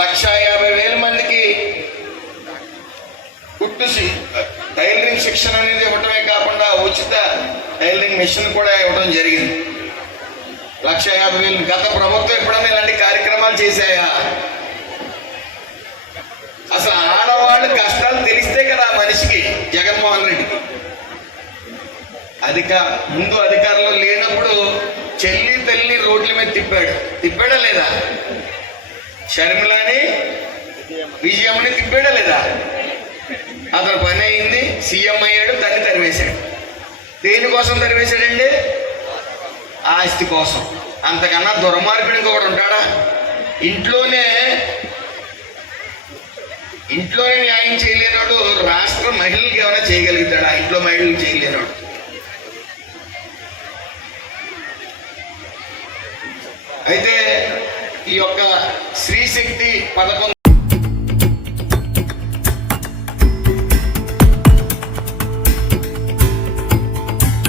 1,50,000 మందికి టైలరింగ్ శిక్షణ అనేది ఇవ్వటమే కాకుండా ఉచిత టైలరింగ్ మిషన్ కూడా ఇవ్వడం జరిగింది. 1,50,000. గత ప్రభుత్వం ఎప్పుడన్నా ఇలాంటి కార్యక్రమాలు చేశాయా? అసలు ఆడవాళ్ళు కష్టాలు తెలిస్తే కదా మనిషికి, జగన్మోహన్ రెడ్డికి. ముందు అధికారంలో లేనప్పుడు చెల్లి తల్లి రోడ్ల మీద తిప్పాడా లేదా? షర్మిలని విజయమ్మని తిప్పాడా లేదా? అతను పని అయింది, సీఎం అయ్యాడు, దాన్ని తరివేశాడు. దేనికోసం తరివేశాడండి? ఆస్తి కోసం. అంతకన్నా దుర్మార్గుడు ఇంకొకటి ఉంటాడా? ఇంట్లోనే న్యాయం చేయలేనాడు రాష్ట్ర మహిళలకు ఏమైనా చేయగలుగుతాడా? ఇంట్లో మహిళలు చేయలేనాడు. అయితే ఈ యొక్క స్త్రీ శక్తి పథకం